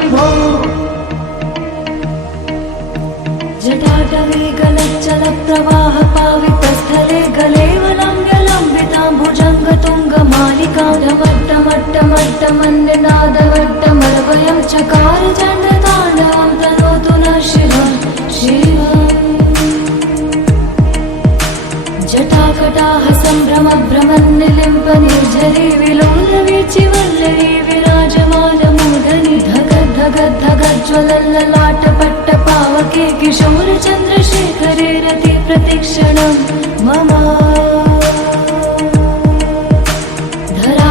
शम्भो जटाटवे गलच्चल प्रवाह पावितस्थले गलेवलम्ब्य लम्बिताम्बुजङ्गतुङ्गमालिकां ढमट्टमट्टमट्टमन्यनादवट्टमरवयं चकार चण्डताण्डवं तनोतु नः शिवं शिवम् जटाकटाह सम्भ्रमभ्रमन्निलिम्प निर्झरी विलोलवीचिवल्लरी विराजमानमूर्धनि धगद्धगद्धगज्ज्वलल्ललाटपट्टपावके किशोरचन्द्रशेखरे रति प्रतिक्षणं मम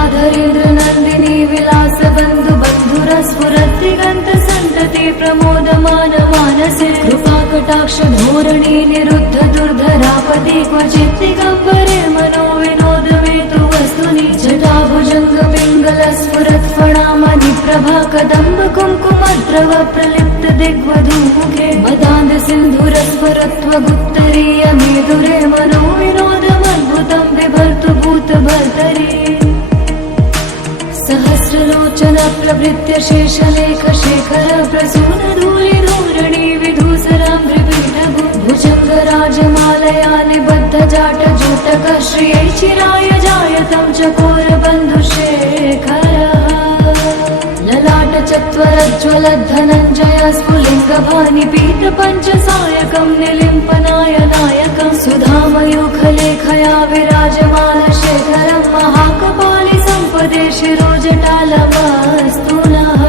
धराधरेन्द्रनन्दिनी विलासबन्धुबन्धुरस्फुरद्दिगन्तसन्तति प्रमोदमान मानसे कृपाकटाक्षधोरणी निरुद्ध दुर्धरापति क्वचित् दिगम्बरे मनो विनोदमेतु वस्तुनि जटाभुजङ्गपिङ्गलस्फुरत्फणामणि प्रभा कदम्ब कुङ्कुमद्रव प्रलिप्त दिग्वधूमुखे मदान्ध सिन्धुरस्फुरत्वगुत्तरीय मेदुरे मनो विनोदमद्भुतं बिभर्तु भूतभर्तरि सहस्रलोचन प्रभृत्य शेषलेख शेखर प्रसून धूलिधूरणि विधूसराम्भृपीठभु भुजङ्गराजमालया निबद्ध जाट जूटक श्रियै चिराय जायतं चकोरबन्धुशेखर ललाट चत्वरज्ज्वलद्धनञ्जय स्फुलिङ्गभानि पीतपञ्चसायकं निलिम्पनाय नायकं सुधामयूखलेखया विराजमान शेखरं महाकपालि सम्पदे शिरोजटालमस्तु नः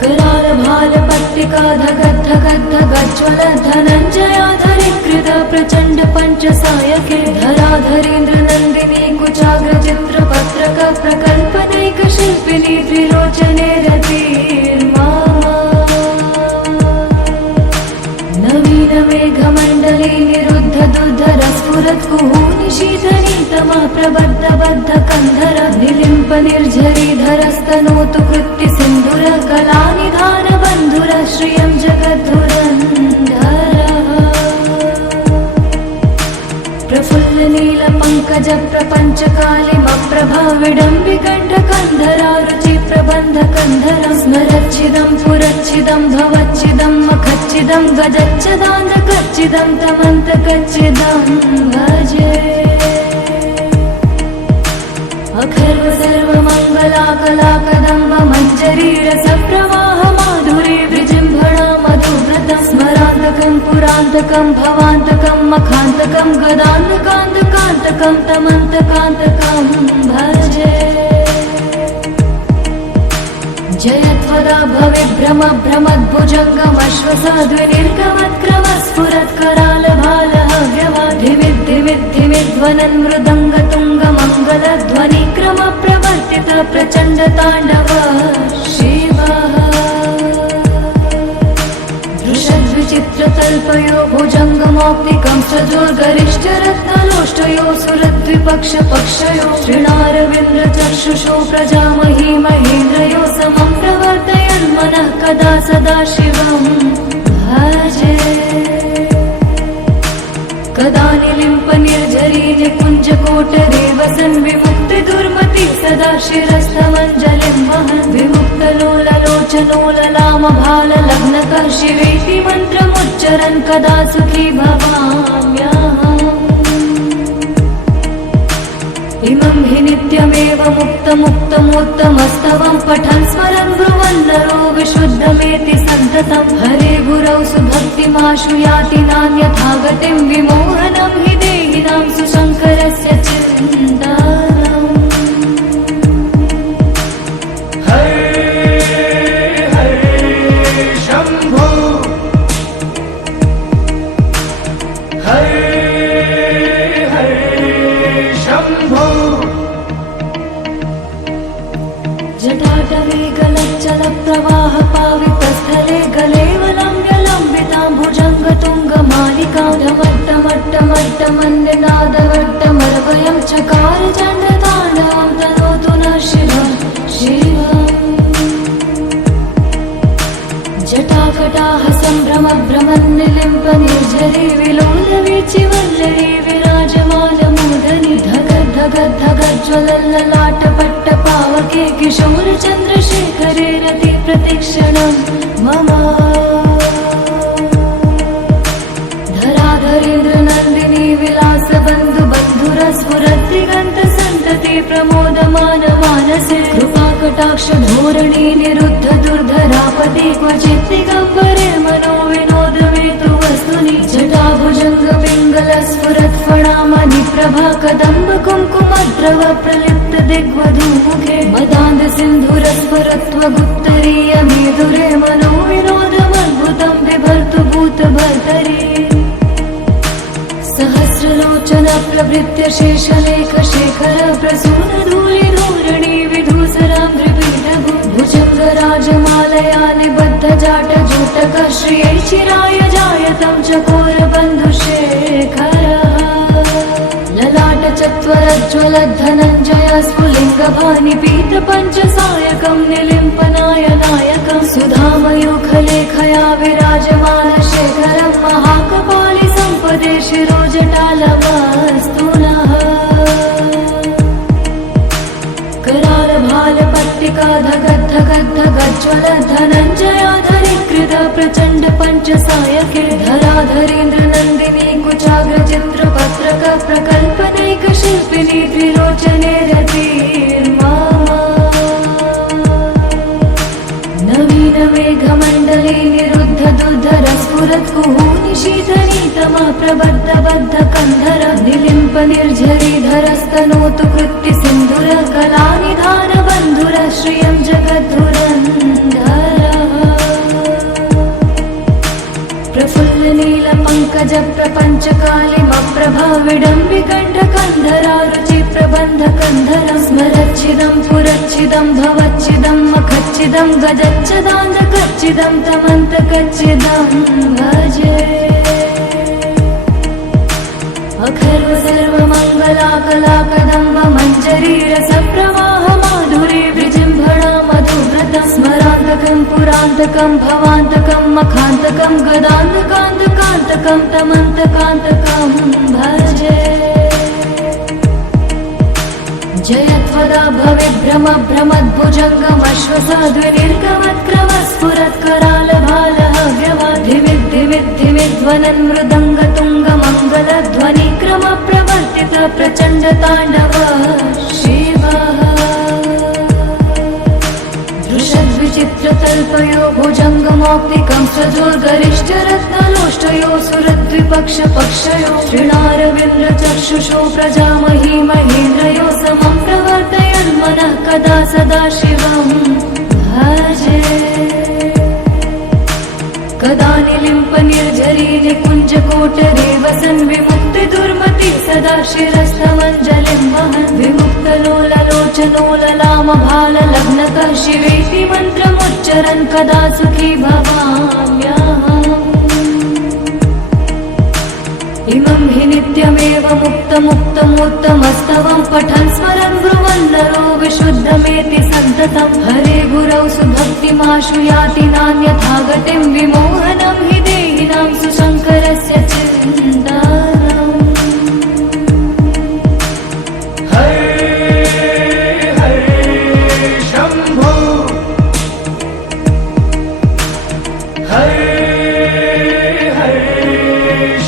करालभालपट्टिका धगद्धगद्धगज्ज्वल धनञ्जयाधरीकृत प्रचण्ड पञ्चसायके धराधरेन्द्रनन्दिनी कुचाग्रचित्रपत्रक प्रकल्पनैकशिल्पिनी त्रिलोचने रतिर्मा नवीनमेघमण्डली निरुद्ध दुर्धरस्फुरत् कुहूनि शीतनी तमः प्रबद्ध बद्ध कन्धर निलिम्प निर्झरीधरस्तनोतु कृत्ति सिन्धुर कलानिधान बन्धुर श्रियं जगद्धुरन्धर प्रफुल्ल नील पंकज प्रपंच कालिमप्रभा विडम्बिकण्ठकन्धरा रुचि प्रबन्ध कन्धरं स्मरच्छिदं पुरच्छिदं भवच्छिदं मखच्छिदं गजच्छदान्धकच्छिदं तमन्तकच्छिदं भजे अखर्व सर्वमङ्गलाकलाकदम्ब मञ्जरी रसप्रवाह माधुरी विजृम्भणा मधुव्रतं स्मरान्तकं पुरान्तकं भवान्तकं मखान्तकं गदान्तकान्तकान्तकं तमन्तकान्तकं भजे जयत्वदा भविभ्रम भ्रमद्भुजङ्गमश्वसाद्विनिर्गमत्करालभालहव्यवाधिविद्धिविद्धिविध्वनन् मृदङ्गतुङ्गमङ्गलध्वनिक्रम प्रवर्तित प्रचण्ड ताण्डव शिवः दृशद्विचित्रतल्पयो भुजङ्गमौक्तिकं चतुर्गरिष्ठरत्नलोष्टयो सुरद्विपक्षपक्षयो श्रीणारविन्द्रचक्षुषो प्रजामही महेन्द्रयो समं प्रवर्तयन् मनः कदा सदा शिवं भजे कदा निलिम्प निर्झरी निकुञ्जकोटरे वसन् विमुक्ति दुर्मति सदा शिरस्थमञ्जलिं वहन् विमुक्तलोललोचनोललामभाललग्नकः शिवेति मन्त्रमुच्चरन् कदा सुखी भवाम्यहम् इमं हि नित्यमेव मुक्तमुत्तमोत्तमस्तवं पठन् स्मरन् ब्रुवन् नरो विशुद्धमेति सन्ततं हरे गुरौ सुभक्तिमाशु याति नान्यथा गतिं विमोहनं हि देहिनां सुशङ्करस्य चिन्तनम् हरे हरे शम्भो हरे शम्भो जटाटवे गलच्चल प्रवाह पावितस्थले गलेवलम्ब्य लम्बिताम्बुजङ्गतुङ्गमालिकां ढमट्टमट्टमट्टमन्यनादवट्टमरवयं चकार चण्डताण्डवं तनोतु नः शिवं शिवम् जटाकटाह सम्भ्रमभ्रमन्निलिम्प निर्झरी विलोलवीचिवल्लरी विराजमानमूर्धनि धगद्धगद्धगज्ज्वलल्ललाटपट्टपाव पावके किशोर चन्द्रशेखरे रति प्रतिक्षणं मम धराधरेन्द्र नन्दिनी विलास बन्धु बन्धुरस्फुरद्दिगन्त सन्तति प्रमोदमान मानसे कृपाकटाक्ष धोरणी निरुद्ध दुर्धरापति क्वचित् दिगम्बरे मनो विनोद वेतु वस्तुनि जटाभुजङ्ग पिङ्गल स्फुरत् फणामणि प्रभा कदम्ब कुङ्कुमद्रव प्रलिप्त दिग्वधूमुखे मदान्ध सिन्धुरस्फुरत्व गुप्तरीय मेदुरे मनो विनोदमद्भुतं बिभर्तु भूतभर्तरि सहस्रलोचन प्रभृत्य शेषलेख शेखर प्रसून धूलि धूरणि विधूसरां द्रिपीठभु भुजङ्गराजमालया निबद्ध जाट जूटक श्रियै चिराय जायतं चकोर बन्धुशेखर ललाट चत्वरज्ज्वल धनञ्जय स्फुलिङ्गभानि पीत पञ्चसायकं निलिम्पनाय नायकं सुधामयूखलेखया विराजमान शेखरं महाकपालि सम्पदे शिरोजटालवस्तुनः कराल भाल पट्टिका धगद् धगद् धगज्ज्वल धनञ्जयाधरीकृत प्रचण्ड पञ्चसायके धराधरेन्द्र नन्दिनी कुचाग्र चित्र पत्रक प्रकल्पनैक शिल्पिनी त्रिलोचने रतिर्मा नवीन मेघमण्डले निरुद्ध दुर्धर स्फुरत् कुहूनि शीतनीतमा प्रबद्ध बद्ध कन्धर निलिम्प निर्झरीधरस्तनोतु कृत्ति सिन्धुर कलानिधान बन्धुर श्रियं जगद्धुरन्धर प्रफुल्ल नील पङ्कज प्रपञ्च कालिमप्रभा विडम्बिकण्ठ कन्धरा रुचि प्रबन्ध कन्धरं स्मरच्छिदं पुरच्छिदं भवच्छिदं मखच्छिदं गजच्छदान्धकच्छिदं तमन्तकच्छिदं भजे अखर्व सर्वमङ्गला कला कदम्ब मञ्जरी रसप्रवाह माधुरी विजृम्भणा मधुव्रतं स्मरान्तकं पुरान्तकं भवान्तकं मखान्तकं गदान्तकान्तकान्तकं तमन्तकान्तकं भजे जयत्वदा भवेद्भ्रम भ्रमद्भुजङ्गमश्वसाद्विनिर्गमत्क्रम स्फुरत् कराल भालः व्यवधिविद्धिविद्धिविध्वनन् मृदङ्ग तुङ्ग मङ्गल ध्वनिक्रम प्रवर्तित प्रचण्ड ताण्डव शिवः दृशद्विचित्रतल्पयो भुजङ्गमौक्तिकं सजोर्गरिष्ठ रत्नलोष्टयो सुरद्विपक्ष पक्षयो श्रीणारविन्द्र चक्षुषो प्रजामही महेन्द्रयो समं प्रवर्तयन्मनः कदा सदा शिवं भजे कदा निलिम्प निर्झरी निकुञ्ज कोटरे वसन् विमुक्ति दुर्मति सदा शिरस्थमञ्जलिं वहन् विमुक्त लोललोचनोललाम भाल लग्नतः शिवेति मन्त्रमुच्चरन् कदा सुखी भवाम्यहम् इमं हि नित्यमेव मुक्तमुत्तमोत्तमस्तवं पठन् स्मरन् ब्रुवन् नरो विशुद्धमेति सन्ततं हरे गुरौ सुभक्तिमाशु याति नान्यथा गतिं विमोहनं हि देहिनां सुशङ्करस्य चिन्तनम् हरे हरे शम्भो हरे हरे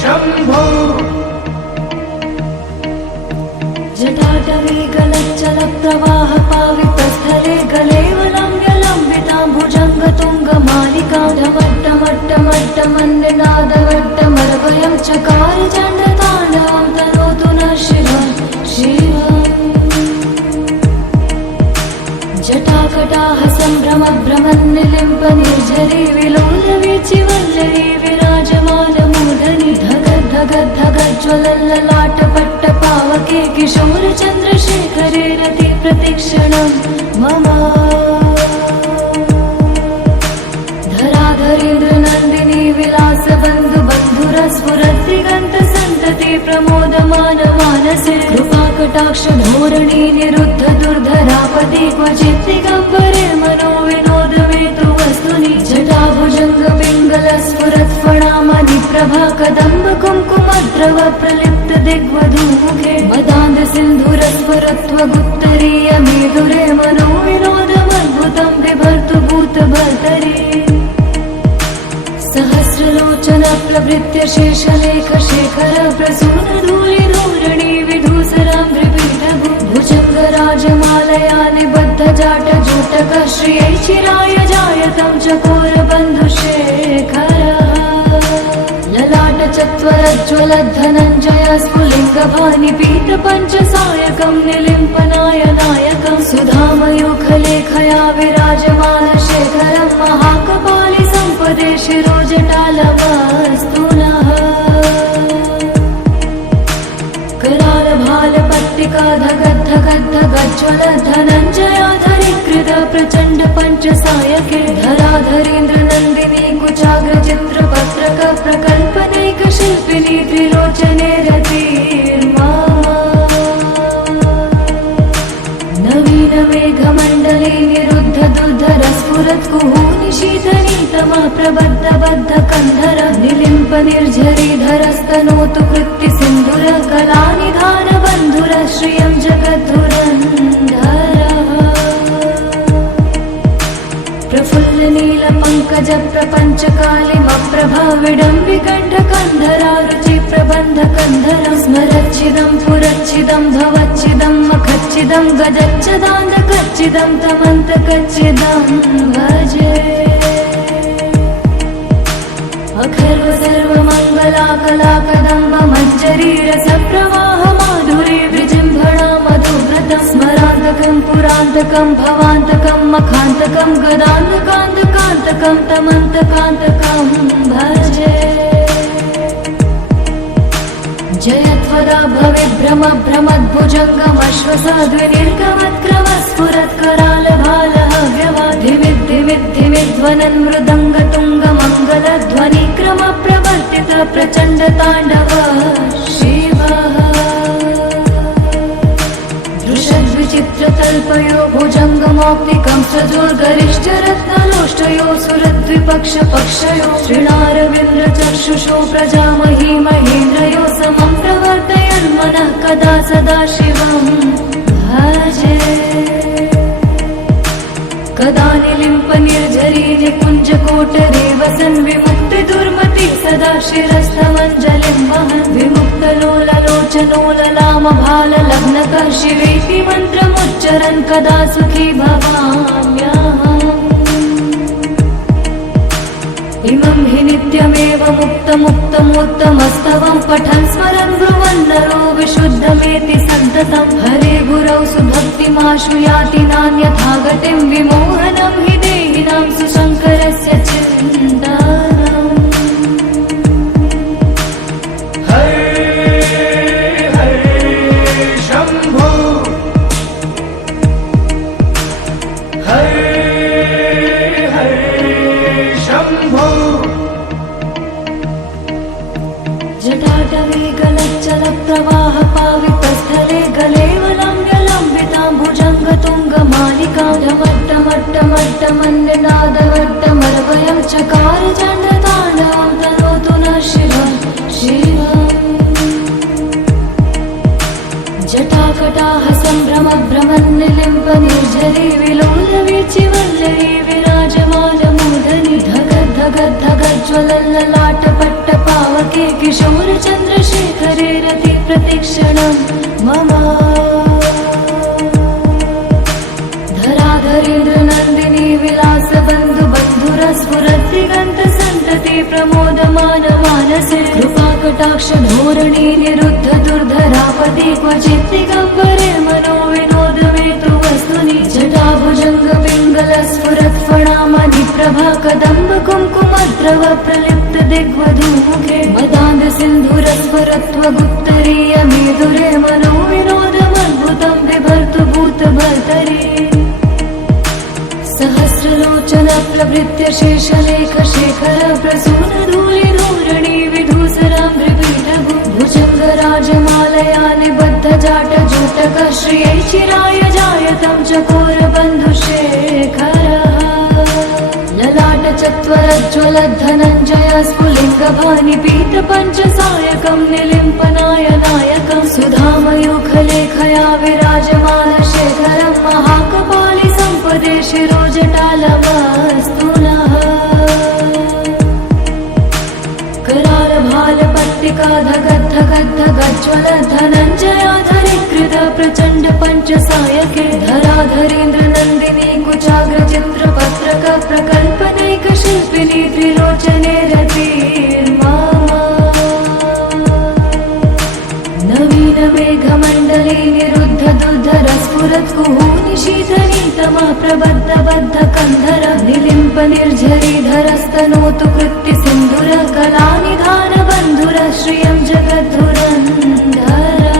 शम्भो जटाटवी गलच्चल प्रवाह पावितस्थले गलेवलम्ब्य लम्बितां भुजङ्गतुङ्गमालिकां ढमट्टमट्टमट्टमन्निनादवट्टमर्वयं चकार चण्डताण्डवं तनोतु नः शिवं शिवम् जटाकटाह सम्भ्रम भ्रमन्निलिम्प निर्झरी विलोल वीचिवल्लरी विराजमान मूर्धनि धगद् धगद् धगज्ज्वलल्ललाट पट्ट पावके किशोर चन्द्रशेखरे रति प्रतिक्षणं मम धराधरेन्द्र नन्दिनी विलास बन्धु बन्धुरस्फुरद्दिगन्त सन्तति प्रमोदमान मानसे कृपाकटाक्ष धोरणी निरुद्ध दुर्धरापति क्वचित् दिगम्बरे मनो विनोद वेतु वस्तुनि जटाभुजङ्ग पिङ्गल स्फुरत् फणामणि प्रभा कदम्ब कुङ्कुमद्रव प्रलिप्त दिग्वधूमुखे मदान्ध सिन्धुरस्फुरत्व गुप्तरीय मेदुरे मनो प्रभृत्य शेषलेख शेखर प्रसूनधूलिधूरणि विधूसराम्भ्रिपीठभु भुजङ्गराजमालया निबद्धजाटजूटक श्रियै चिराय जायतं चकोरबन्धुशेखरः ललाटचत्वरज्ज्वलद्धनञ्जय स्फुलिङ्गभानिपीतपञ्चसायकं निलिम्पनायनायकं सुधामयूखलेखया विराजमान शेखरं महाकपालि सम्पदे शिरोजटालमस्तु नः करालभालपट्टिका धगद्धगद्धगज्ज्वल धनञ्जयाधरीकृत प्रचण्ड पञ्चसायके धराधरेन्द्र नन्दिनी कुचाग्रचित्रपत्रक प्रकल्पनैक शिल्पिनी त्रिलोचने रतिर्मा नवीन मेघमण्डले निरुद्ध दुर्धर स्फुरत् कुहूनिशीतनीतमा प्रबद्ध बद्ध कन्धर निलिम्प निर्झरीधरस्तनोतु कृत्ति सिन्धुर कलानिधान बन्धुर श्रियं जगद्धुरन्धरः प्रफुल्ल नील पंकज प्रपंच कालिमप्रभा विडम्बिकण्ठ कन्धरा रुचि प्रबन्ध कन्धरं स्मरच्छिदं पुरच्छिदं भवच्छिदं मखच्छिदं गजच्छदान्धकच्छिदं तमन्तकच्छिदं भजे अखर्व सर्वमङ्गलाकलाकदम्ब मञ्जरी रसप्रवाह माधुरी विजृम्भणा मधुव्रतं स्मरान्तकं पुरान्तकं भवान्तकं मखान्तकं गदान्तकान्तकान्तकं तमन्तकान्तकं भजे जयत्वदा भविभ्रम भ्रमद्भुजङ्गमश्वसाद्विनिर्गमत्क्रम स्फुरत्करालभालहव्यवाधिविद्धिविद्धिविध्वनन् मृदङ्गतुङ्गमङ्गलध्वनिक्रम प्रवर्तित प्रचण्ड ताण्डव शिवः दृशद्विचित्रतल्पयो भुजङ्गमौक्तिकं सजोर्गरिष्ठरत्नलोष्टयो सुरद्विपक्षपक्षयो श्रीणारविन्द्रचक्षुषो प्रजामही महेन्द्रयो समं प्रवर्तयन्मनः कदा सदा शिवं भजे कदा निलिम्प निर्झरी निकुञ्जकोटरे वसन् विमुक्ति दुर्मति सदा शिरस्थमञ्जलिं वहन् विमुक्तलोललोचनोललाम भाललग्नकः शिवेति मन्त्रमुच्चरन् कदा सुखी भवाम्यहम् इमं हि नित्यमेव मुक्तमुत्तमोत्तमस्तवं पठन् स्मरन् ब्रुवन् नरो विशुद्धमेति सन्ततं हरे गुरौ सुभक्तिमाशु याति नान्यथा गतिं विमोहनं हि देहिनां सुशङ्करस्य चिन्तनम् हरे हरे शम्भो हरे हरे शम्भो जटाटवे गलच्चल प्रवाह पावितस्थले गलेवलम्ब्यलम्बितां भुजङ्गतुङ्गमालिकां ढमट्टमट्टमट्टमन्यनादवट्टमर्वयं चकार चण्डताण्डवं तनोतु नः शिवं शिवम् जटाकटाह सम्भ्रम भ्रमन्निलिम्प निर्झरी विलोलवीचिवल्लरी विराजमानमूर्धनि धगद्धगद्धगज्ज्वलल्ललाटपट्टपावके किशोर चन्द्रशेखरे रति प्रतिक्षणं मम धराधरेन्द्र नन्दिनी विलास बन्धु बन्धुर स्फुरद्दिगन्त सन्तति प्रमोदमान मानसे कृपाकटाक्ष धोरणी निरुद्ध दुर्धरापदे क्वचित् दिगम्बरे मनो विनोदमेतु वस्तुनि जटाभुजङ्ग पिङ्गल स्फुरत् फणामणि प्रभा कदम्ब कुङ्कुमद्रव प्रलिप्त दिग्वधूमुखे मदान्ध सिन्धुर स्फुरत्वगुप्तरीय मेदुरे मनो विनोदमद्भुतं बिभर्तु भूतभर्तरि सहस्रलोचन प्रभृत्य शेषलेख शेखर प्रसूनधूलिधूरणि विधूसराम्भ्रिपीठभु भुजङ्गराजमालया निबद्धजाटजूटक श्रियै चिराय जायतं चकोरबन्धुशेखरः ललाटचत्वरज्ज्वलद्धनञ्जय स्फुलिङ्गभानिपीतपञ्चसायकं निलिम्पनायनायकं सुधामयूखलेखया विराजमान शेखरं महाकपालि सम्पदे शिरोजटालमस्तु नः कराल पट्टिका धगद्धगद्धगज्ज्वल धनञ्जयाधरीकृत प्रचण्ड पञ्चसायके धराधरेन्द्र नन्दिनी कुचाग्र चित्रपत्रक प्रकल्पनैक शिल्पिनी त्रिलोचने रतिर्मामा नवीन मेघमण्डले निरुद्ध दुर्धर स्फुरत् कुहूनिशीतनीतमा प्रबद्ध बद्ध कन्धर निलिम्प निर्झरीधरस्तनोतु कृत्ति सिन्धुर कलानिधान बन्धुर श्रियं जगद्धुरन्धरः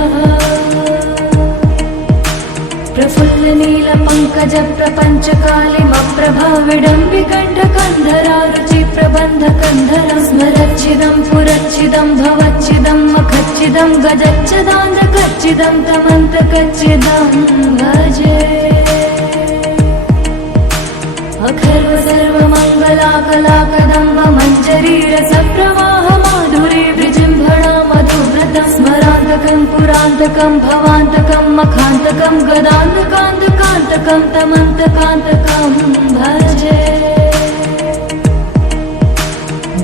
प्रफुल्ल नील पङ्कज प्रपञ्च कालिमप्रभा विडम्बिकण्ठ कन्धरा रुचि प्रबन्ध कन्धर स्मरच्छिदं पुरच्छिदं भवच्छिदं मखच्छिदं गजच्छदान्धकच्छिदं तमन्तकच्छिदं भजे अखर्व सर्वमङ्गलाकलाकदम्ब मञ्जरी रसप्रवाह माधुरी विजृम्भणा मधुव्रतं स्मरान्तकं पुरान्तकं भवान्तकं मखान्तकं गदान्तकान्तकान्तकं तमन्तकान्तकं भजे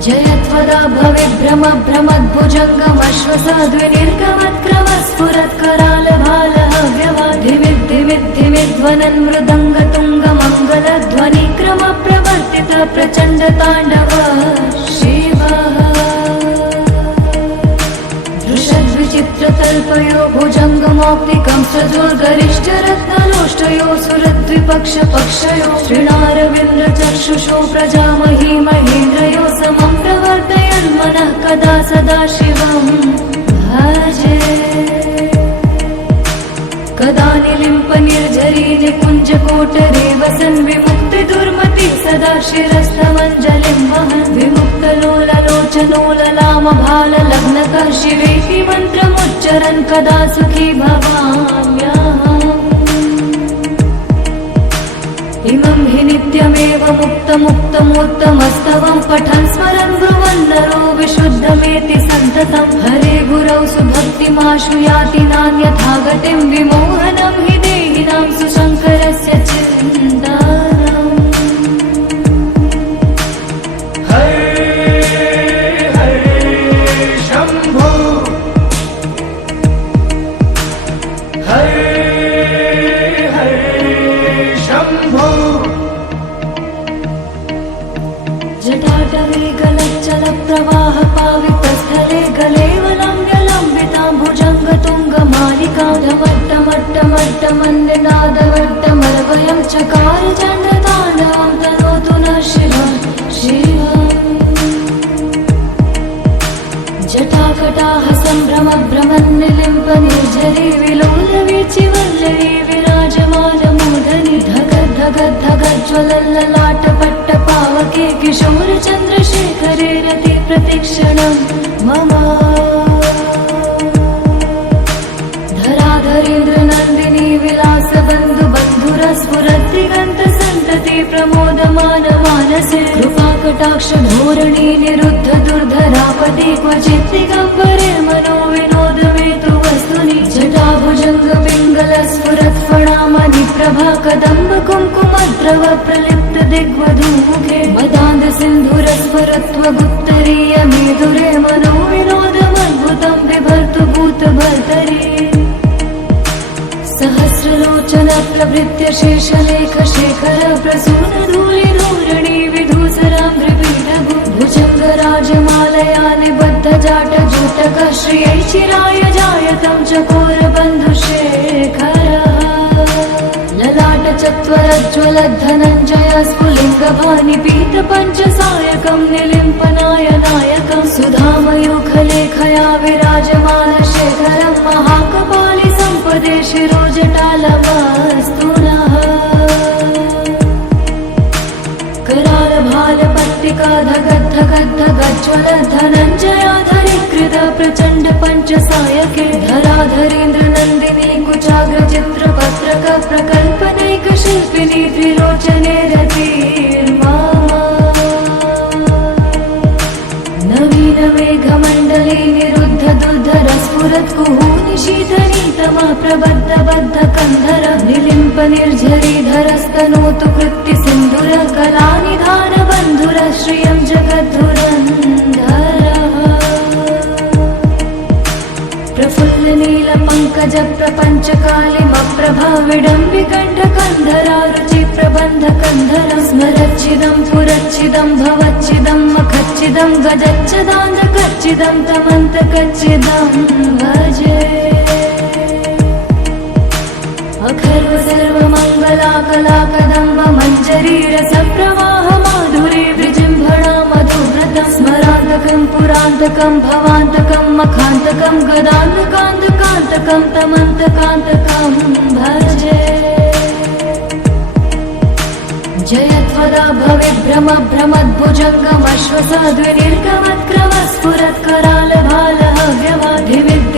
जयत्वदा भविभ्रम भ्रमद्भुजङ्गमश्वसाद्विनिर्गमत्क्रम स्फुरत्करालभालहव्यवाधिमिद्धिमिद्धिमिध्वनन् मृदङ्गतुङ्गमङ्गलध्वनिक्रम प्रवर्तित प्रचण्ड ताण्डव शिवः दृशद्विचित्रतल्पयो भुजङ्गमौक्तिकं सजोर्गरिष्ठरत्नलोष्टयो सुरद्विपक्षपक्षयो श्रीणारविन्द्रचक्षुषो प्रजामही महेन्द्रयो समं प्रवर्तयन् मनः कदा सदा शिवं भजे कदा निलिम्प निर्झरी निकुञ्जकोटरे वसन् विमुक्ति दुर्मति सदा शिरस्तमञ्जलिं वहन् विमुक्तलोललोचनोललाम भाललग्नकः शिवेति मन्त्रमुच्चरन् कदा सुखी भवाम्यहम् इमं हि नित्यमेव मुक्तमुत्तमोत्तमस्तवं पठन् स्मरन् ब्रुवन् नरो विशुद्धमेति सन्ततं हरे गुरौ सुभक्तिमाशु याति नान्यथा गतिं विमोहनं हि देहिनां सुशङ्करस्य चिन्तनम् हरे हरे शम्भो हरे शम्भो जटाटवे गलच्चल प्रवाह पावितस्थले गलेवलम्ब्यलम्बितां भुजङ्गतुङ्गमालिकां ढमट्टमट्टमट्टमन्निनादवट्टमर्वयं चकार चण्डताण्डवं तनोतु नः शिवं शिवम् जटाकटाह सम्भ्रम भ्रमन्निलिम्प निर्झरी विलोलवीचि वल्लरी विराजमानमूर्धनि धगद्धगद्धगज्ज्वलल्ललाट पावके किशोर चन्द्रशेखरे रति प्रतिक्षणं मम धराधरेन्द्र नन्दिनी विलास बन्धु बन्धुर स्फुरद्दिगन्त सन्तति प्रमोदमान मानसे कृपाकटाक्ष धोरणी निरुद्ध दुर्धरापदि क्वचित् दिगम्बरे मनो विनोदमेतु वस्तुनि जटाभुजङ्ग पिङ्गल स्फुरत् फणामणि प्रभा कदम्ब कुङ्कुमद्रव प्रलिप्त दिग्वधूमुखे मदान्ध सिन्धुर स्फुरत्व गुप्तरीय मेधुरे मनो विनोदमद्भुतं बिभर्तु भूतभर्तरि सहस्रलोचन प्रभृत्य शेषलेख शेखर प्रसून धूलि धूरणि विधूसराम्भ्रिपीठभु भुजङ्गराजमालया निबद्ध जाट जूटक श्रियै चिराय जायतं चकोर बन्धुशेखरः ललाट चत्वरज्ज्वल धनञ्जय स्फुलिङ्गभानि पीत पञ्चसायकं निलिम्पनायनायकं सुधामयूखलेखया विराजमान शेखरं महाकपालि सम्पदे शिरोजटालमस्तु नः कराल भाल पट्टिका धगद्धगद्धगज्ज्वल धनञ्जयाधरीकृत प्रचण्ड पञ्चसायके धराधरेन्द्र नन्दिनी कुचाग्र चित्रपत्रक प्रकल्पनैक शिल्पिनी त्रिलोचने रतिर्मामा नवीन मेघमण्डले निरुद्ध दुर्धर स्फुरत् कुहूनिशीतनीतमा प्रबद्ध बद्ध कन्धर निलिम्प निर्झरीधरस्तनोतु कृत्ति सिन्धुर कलानिधान बन्धुर श्रियं जगद्धुरन्धरः विडम्बिकण्ठकन्धरा रुचिप्रबन्धकन्धरं स्मरच्चिदं पुरच्चिदं भवच्चिदं मखच्चिदं गजच्चिदान्धकच्चिदं तमन्तकच्चिदं भजे अखर्व सर्वमङ्गलाकलाकदम्ब मञ्जरी रसप्रवाह माधुरी विजृम्भणा मधुव्रतं स्मरान्तकं पुरान्तकं भवान्तकं मखान्तकं गदान्तकान्तकान्तकं तमन्तकान्तकं भजे जयत्वदा भविभ्रम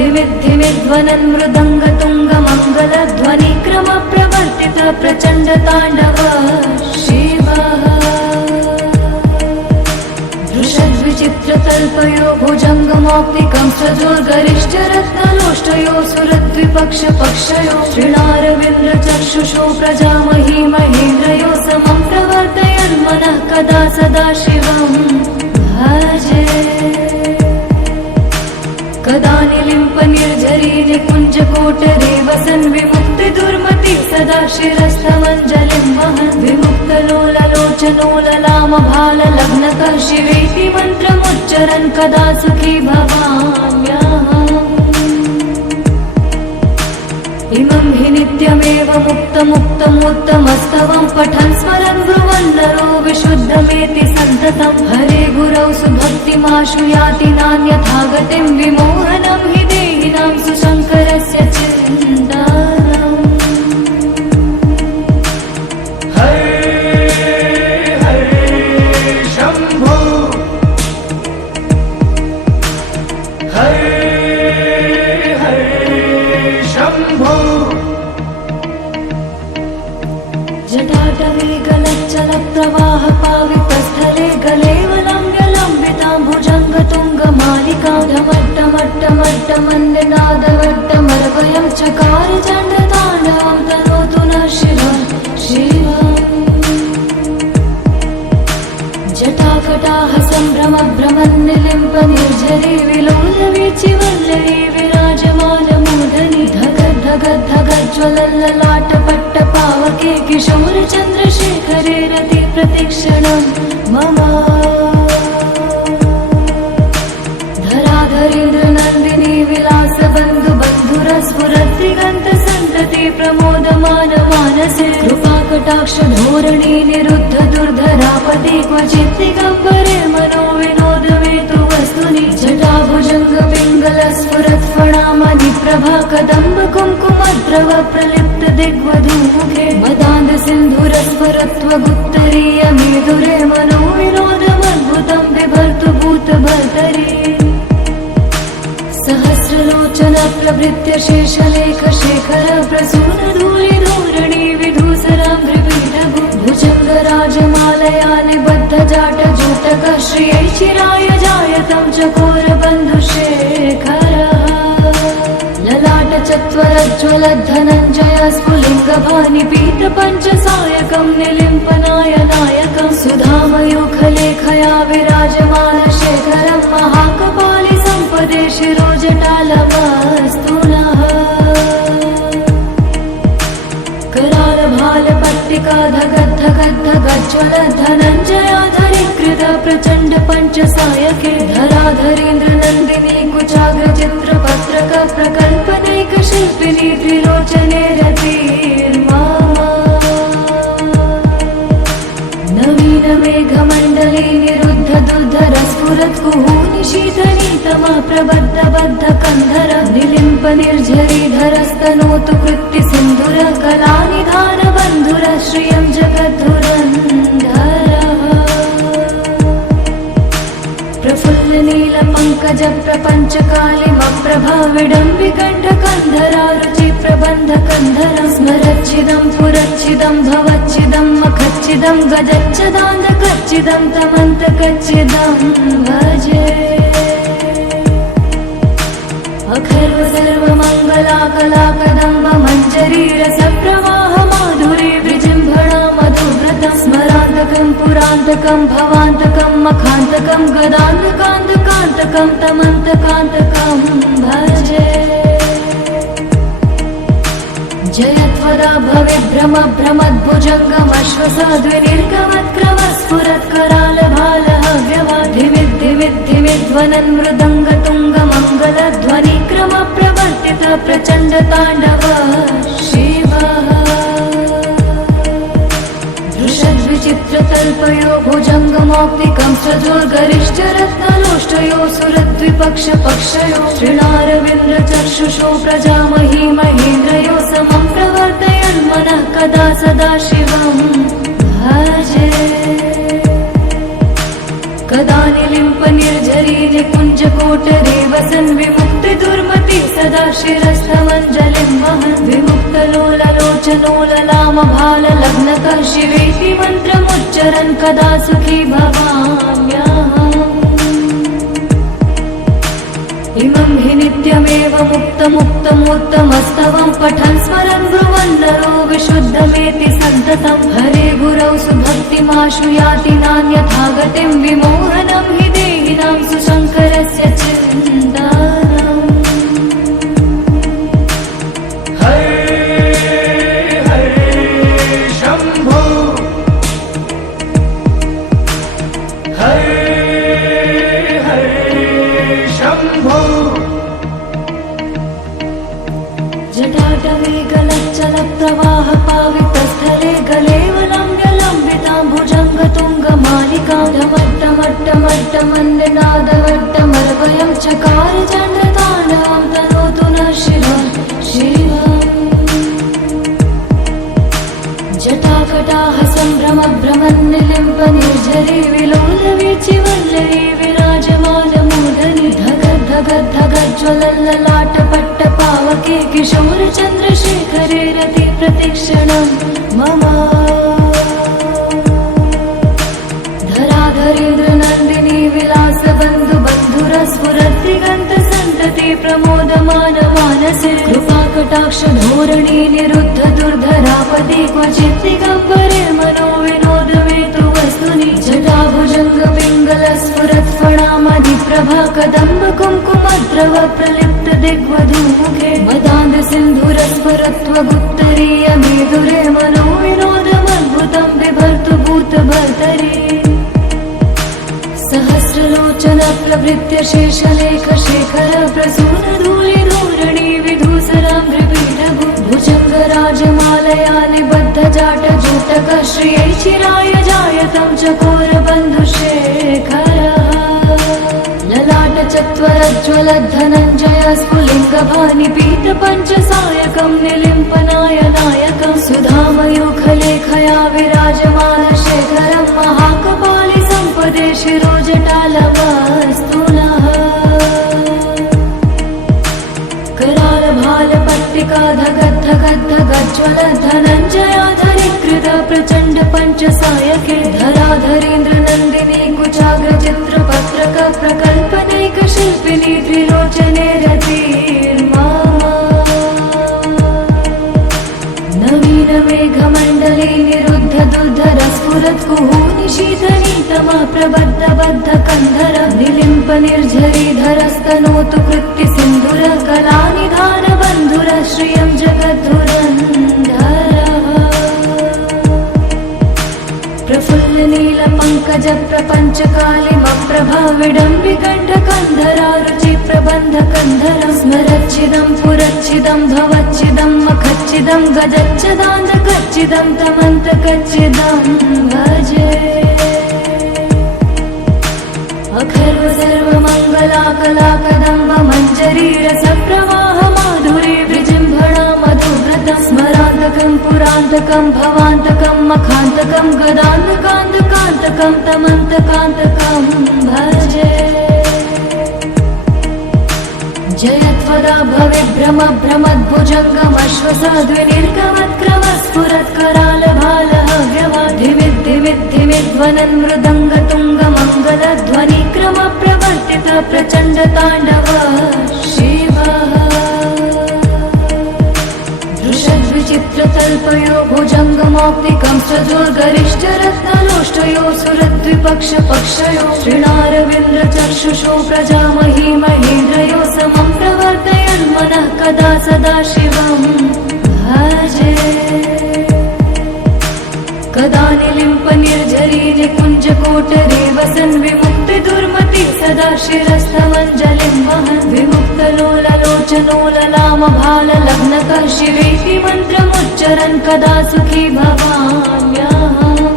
भ्रमद्भुजङ्गमश्वसाद्विनिर्गमत्करालभालहव्यवाधिविद्धिविद्धिविध्वनन् मृदङ्गतुङ्गमङ्गलध्वनिक्रम प्रवर्तित प्रचण्ड ताण्डव शिवः दृशद्विचित्रतल्पयो भुजङ्गमौक्तिकं सजोर्गरिष्ठरत्नलोष्टयो सुरद्विपक्षपक्षयो श्रीणारविन्द्रचक्षुषो प्रजामही महेन्द्रयो समं प्रवर्तयन् मनः कदा सदा शिवं भजे कदा निलिम्प निर्झरी निकुञ्जकोटरे वसन् विमुक्तिदुर्मति सदा शिरस्थमञ्जलिं वहन् विमुक्तलोललोचनो ललामभाललग्नकः शिवेति मन्त्रमुच्चरन् कदा सुखी भवाम्यहम् इमं हि नित्यमेव मुक्तमुत्तमस्तवं पठन् स्मरन् ब्रुवन् नरो विशुद्धमेति सन्ततं हरे गुरौ सुभक्तिमाशु याति नान्यथा गतिं विमोहनं हि देहिनां सुशङ्करस्य चिन्तनम् हरे हरे शम्भो हरे हरे शम्भो जटाटवे गलच्चलप्रवाह पावितस्थले गलेवलम्ब्यलम्बितां भुजङ्गतुङ्गमालिकां ढमट्टमट्टमट्टमन्यनादवट्टमर्वयं चकार चण्डताण्डवं तनोतु नः शिवं शिवम् जटाकटाह सम्भ्रम भ्रमन्निलिम्प निर्झरी विलोलवीचिवल्लरी विराजमानमूर्धनि धगद् धगद् धगज्ज्वलल्ललाटपट्टपावके किशोर चन्द्रशेखरे रति प्रतिक्षणं मम धराधरेन्द्रनन्दिनी विलासबन्धु बन्धुरस्फुरद्दिगन्तसन्तति प्रमोदमान मानसे कृपाकटाक्ष धोरणी निरुद्ध दुर्धरापति क्वचित् दिगम्बरे मनो विनोदमेतु वस्तुनि जटाभुजङ्ग पिङ्गल स्फुरत् फणामणि प्रभा कदम्ब कुङ्कुमद्रव प्रलिप्त दिग्वधूमुखे मदान्ध सिन्धुरस्फुरत्वगुत्तरीय मेधुरे मनो विनोदमद्भुतं बिभर्तु भूतभर्तरि सहस्रलोचन प्रभृत्य शेषलेख शेखर प्रसून धूलि धूरणि विधूसराम्भ्रिपीठभु भुजङ्गराजमालया निबद्ध जाट जूटक श्रियै चिराय जायतं चकोर बन्धुशेखर ललाट चत्वरज्ज्वलद्धनञ्जय स्फुलिङ्गभानिपीत पञ्चसायकं निलिम्पनायनायकं सुधामयूखलेखया विराजमान शेखरं महाकपालि सम्पदे शिरोजटालमस्तु नः करालभालपट्टिका धगद् धगद् धगज्ज्वलद्धनञ्जयाधरीकृत प्रचण्ड पञ्चसायके धराधरेन्द्रनन्दिनी कुचाग्रचित्रपत्रक प्रकल्पनैकशिल्पिनी त्रिलोचने रतिर्मा नवीन मेघमण्डले निरुद्ध दुर्धर स्फुरत् कुहूनिशीतनीतमा प्रबद्ध बद्ध कन्धर निलिम्प निर्झरी धरस्तनोतु कृत्ति सिन्धुर कलानिधान बन्धुर श्रियं जगद्धुरन्धरः प्रफुल्ल नील पङ्कज प्रपञ्च कालिमप्रभा विडम्बिकण्ठकन्धरा रुचिप्रबन्धकन्धरं स्मरच्चिदं पुरच्चिदं भवच्चिदं मखच्चिदं गजच्चिदान्धकच्चिदं तमन्तकच्चिदं भजे अखर्व सर्वमङ्गलाकलाकदम्ब मञ्जरी रसप्रवाह माधुरी विजृम्भणा मधुव्रतं स्मरान्तकं पुरान्तकं भवान्तकं मखान्तकं गदान्तकान्तकान्तकं तमन्तकान्तकं भजे जयत्व जयत्वदा भवेद्भ्रमद्भ्रमद्भुजङ्गमश्वसाद्विनिर्गमत्क्रमस्फुरत्करालभालः व्यवाधिमिद्धिमिद्ध्वनन्मृदङ्गतुङ्गमङ्गलध्वनिक्रमप्रवर्तित प्रचण्डताण्डव शिवः दृशद्विचित्रतल्पयो भुजङ्गमौक्तिकं सजोर्गरिष्ठरत्नलोष्टयो सुरद्विपक्षपक्षयो श्रीणारविन्द्रचक्षुषो प्रजामही महेन्द्रयो समं प्रवर्तयन्मनः कदा सदा शिवं भजे कदा निलिम्पनिर्झरी निकुञ्जकोटरे वसन् विमुक्तिदुर्मति सदा शिरस्थमञ्जलिं वहन् विमुक्तलोललोचनो ललामभाललग्नकः शिवेति मन्त्रमुच्चरन् कदा सुखी भवाम्यहम् इमं हि नित्यमेव मुक्तमुत्तमोत्तमस्तवं पठन् स्मरन् ब्रुवन् नरो विशुद्धमेति सन्ततं हरे गुरौ सुभक्तिमाशु याति नान्यथा गतिं विमोहनं हि देहिनां सुशङ्करस्य चिन्तनम् हरे हरे शम्भो हरे हरे शम्भो जटाटवे गलच्चलप्रवाह पावितस्थले गलेवलम्ब्यलम्बितां भुजङ्गतुङ्गमालिकां ढमट्टमट्टमट्टमन्निनादवट्टमर्वयं चकार चण्डताण्डवं तनोतु नः शिवः शिवम् जटाकटाः सम्भ्रमभ्रमन्निलिम्पनिर्झरी विलोलवीचिवल्लरी विराजमानमूर्धनि धगज्ज्वलल्ललाटपट्टपावके किशोरचन्द्रशेखरे रति प्रतिक्षणं मम धराधरेन्द्रनन्दिनी विलासबन्धुबन्धुरस्फुरद्दिगन्तसन्तति प्रमोदमानमानसे कृपाकटाक्षधोरणी निरुद्ध दुर्धरापदि क्वचित् दिगम्बरे मनो विनोदमेतु वस्तुनि जटाभुजङ्गपिङ्गलस्फुरत्फणामधिप्रभा कदम्ब कुङ्कुमद्रव प्रलिप्त दिग्वधूमुखे मदान्दसिन्धुरस्फुरत्वगुप्तरीय मेदुरे मनो विनोदमद्भुतं बिभर्तु भूतभर्तरि सहस्रलोचन प्रभृत्य शेषलेख शेखर प्रसून धूलिधूरणि विधूसराम्भ्रिपीठभु भुजङ्गराजमालया निबद्ध जाटजूटक श्रियै चिराय जायतं चकोरबन्धुशेखरः ललाटचत्वरज्ज्वलद्धनञ्जय स्फुलिङ्गभानिपीतपञ्चसायकं निलिम्पनाय नायकं सुधामयूखलेखया विराजमानशेखरं महाकपालि सम्पदे शिरोजटालवस्तुनः करालभालपट्टिका धगद्धगद्धगज्ज्वलद्धनञ्जयाधरीकृत प्रचण्ड पञ्चसायके धराधरेन्द्रनन्दिनी कुचाग्रचित्रपत्रक प्रकल्पनैकशिल्पिनी त्रिलोचने रतिर्मा नवीनमेघमण्डले निरुद्ध दुर्धरस्फुरत्कुहूनि शीतनीतमा प्रबद्धबद्धकन्धर निलिम्पनिर्झरीधरस्तनोतु कृत्तिसिन्धुर कलानिधानबन्धुर श्रियं जगद्धुरन्धरः प्रफुल्लनीलपङ्कज प्रपञ्चकालिमप्रभा विडम्बिकण्ठकन्धरा रुचिप्रबन्धकन्धर स्मरच्चिदं पुरच्चिदं भवच्चिदं मखच्चिदं गजच्चिदान्तकच्चिदं तमन्तकच्चिदं भजे अखर्व सर्वमङ्गलाकलाकदम्ब मञ्जरी रसप्रवाह माधुरी विजृम्भणा मधुव्रतं स्मरान्तकं पुरान्तकं भवान्तकं मखान्तकं गदान्तकान्तकान्तकं तमन्तकान्तकं भजे जयत्वदा भवेद्भ्रमद्भ्रमद्भुजङ्गमश्वसाद्विनिर्गमत्क्रमस्फुरत्करालभालः व्यवाधिमिद्धिमिद्धिमिद्ध्वनन्मृदङ्गतुङ्गमङ्गलध्वनिक्रमप्रवर्तित प्रचण्डताण्डव शिवः दृशद्विचित्रतल्पयो भुजङ्गमौक्तिकं सजोर्गरिष्ठरत्नलोष्टयो सुरद्विपक्षपक्षयो श्रीणारविन्द्रचक्षुषो प्रजामही महेन्द्रयो समं प्रवर्तयन्मनः कदा सदा शिवं भजे। कदा निलिम्प निर्झरी निकुञ्जकोटरे वसन् विमुक्ति दुर्मति सदा शिरस्थमञ्जलिं वहन् विमुक्तलोललोचनोललामभाललग्नकः शिवेति मन्त्रमुच्चरन् कदा सुखी भवाम्यहम्।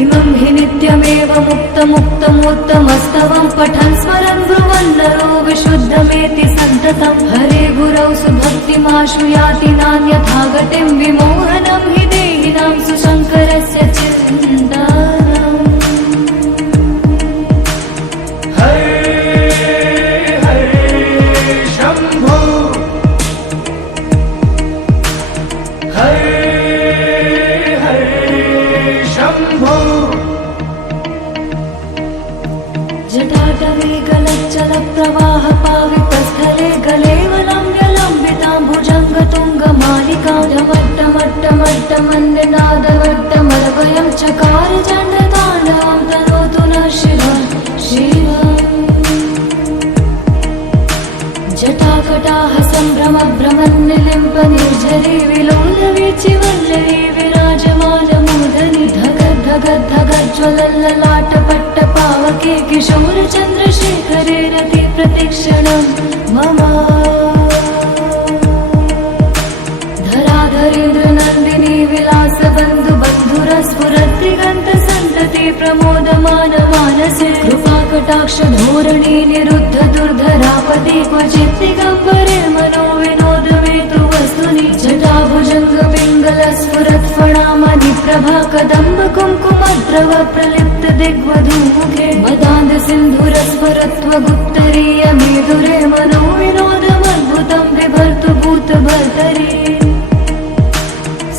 इमं हि नित्यमेव मुक्तमुत्तमस्तवं पठन् स्मरन् ब्रुवन् नरो विशुद्धमेति सन्ततं हरे गुरौ सुभक्तिमाशु याति नान्यथा गतिं विमोहनं हि देहिनां सुशङ्करस्य चिन्तनम्। हरे हरे शम्भो हरे शम्भो। जटाटवे गलच्चल प्रवाह पावितस्थले गलेवलम्ब्यलम्बितां भुजङ्गतुङ्गमालिकां ढमट्टमट्टमट्टमन्यनादवट्टमलभयं चकार चण्डताण्डवं तनोतु नः शिवः शिवम्। जटाकटाः सम्भ्रमभ्रमन्निलिम्प निर्झरी विलोलवीचिवल्लरी विराजमानमूर्धनि धगद्धगद्धगज्ज्वलल्ललाटपट्टपावके किशोरचन्द्रशेखरे रति प्रतिक्षणं मम। धराधरेन्द्रनन्दिनी विलासबन्धुबन्धुरस्फुरद्दिगन्तसन्तति प्रमोदमानमानसे कृपाकटाक्ष धोरणी निरुद्ध दुर्धरापदि क्वचित् दिगम्बरे मनो विनोदमेतु वस्तुनि जटाभुजङ्गपिङ्गलस्फुरत्फणामणि प्रभा कदम्ब कुङ्कुमद्रव प्रलिप्त दिग्वधूमुखे मदान्ध सिन्धुरस्फुरत्वगुप्तरीय मेदुरे मनो विनोदमद्भुतं बिभर्तु भूतभर्तरि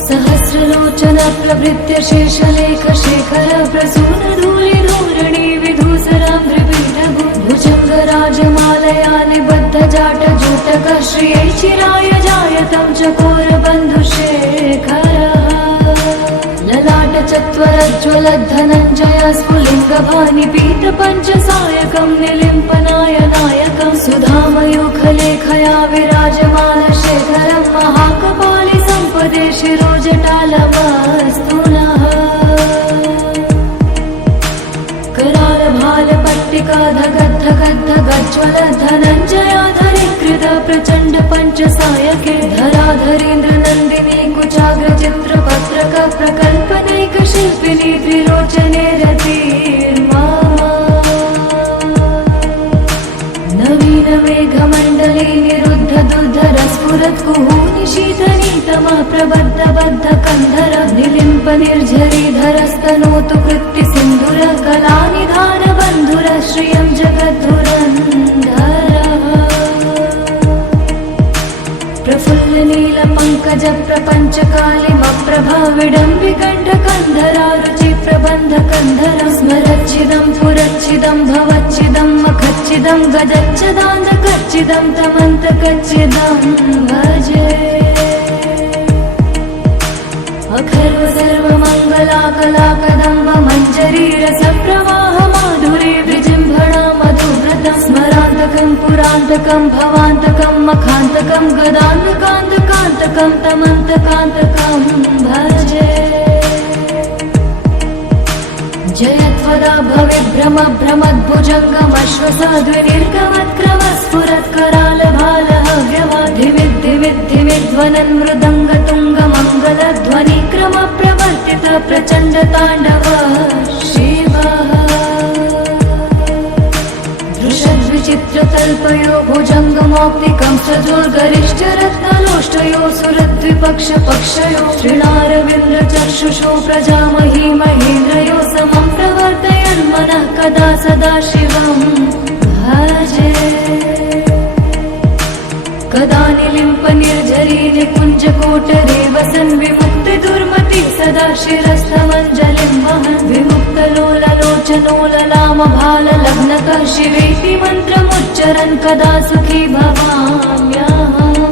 सहस्रलोचन प्रभृत्य शेषलेख शेखर प्रसून धूलि धूरणि विधूसरां त्रिपीठभु भुजङ्गराजमालया निबद्ध जाट जूटक श्रियै चिराय जायतं चकोर बन्धुशेखरः ललाट चत्वरज्ज्वलद्धनञ्जय स्फुलिङ्गभानि पीत पञ्चसायकं निलिम्पनायनायकं सुधामयूखलेखया विराजमान शेखरं महाकपालि सम्पदे शिरोजटालमस्तु नः। करालभालपट्टिका धगद्धगद्धगज्ज्वल धनञ्जयाधरीकृत प्रचण्ड पञ्चसायके धराधरेन्द्र नन्दिनी कुचाग्रचित्रपत्रक प्रकल्पनैकशिल्पिनी त्रिलोचने रतिर्मा। नवीन मेघमण्डले निरुद्ध दुर्धर स्फुरत् कुहूनि शीतनीतमा प्रबद्ध बद्ध कन्धर निलिम्प निर्झरीधरस्तनोतु कृत्ति सिन्धुर कलानिधान बन्धुर श्रियं जगद्धुरन्धरः प्रफुल्ल नील पङ्कज प्रपञ्च कालिमप्रभा विडम्बिकण्ठ कन्धरा रुचि प्रबन्ध कन्धर स्मरच्चिदं पुरच्चिदं भवच्चिदं मखच्चिदं गजच्चदान्धकच्चिदं तमन्तकच्चिदं भजे। अखर्व सर्वमङ्गलाकलाकदम्ब मञ्जरी रसप्रवाह माधुरी विजृम्भणा मधुव्रतं स्मरान्तकं पुरान्तकं भवान्तकं मखान्तकं गदान्तकान्तकान्तकं तमन्तकान्तकं भजे। जयत्वदा भविभ्रम भ्रमद्भुजङ्गमश्वसाद्विनिर्गमत्करालभालहव्यवाधिमिद्धिमिद्धिमिध्वनन् मृदङ्गतुङ्गमङ्गलध्वनिक्रम प्रवर्तित प्रचण्डताण्डव शिवः। दृशद्विचित्रकल्पयो भुजङ्गमौक्तिकं सजोर्गरिष्ठरत्नलोष्टयो सुरद्विपक्षपक्षयो श्रीणारविन्द्रचक्षुषो प्रजामही महेन्द्रयो समं प्रवर्तयन् मनः कदा सदा शिवं भजे। कदा निलिम्प निर्झरी निकुञ्जकोटरे वसन् विमुक्ति दुर्मति सदा शिरस्थमञ्जलिं वहन् विमुक्तलोललोचनोललामभाललग्नकः शिवेति मन्त्रमुच्चरन् कदा सुखी भवाम्यहम्।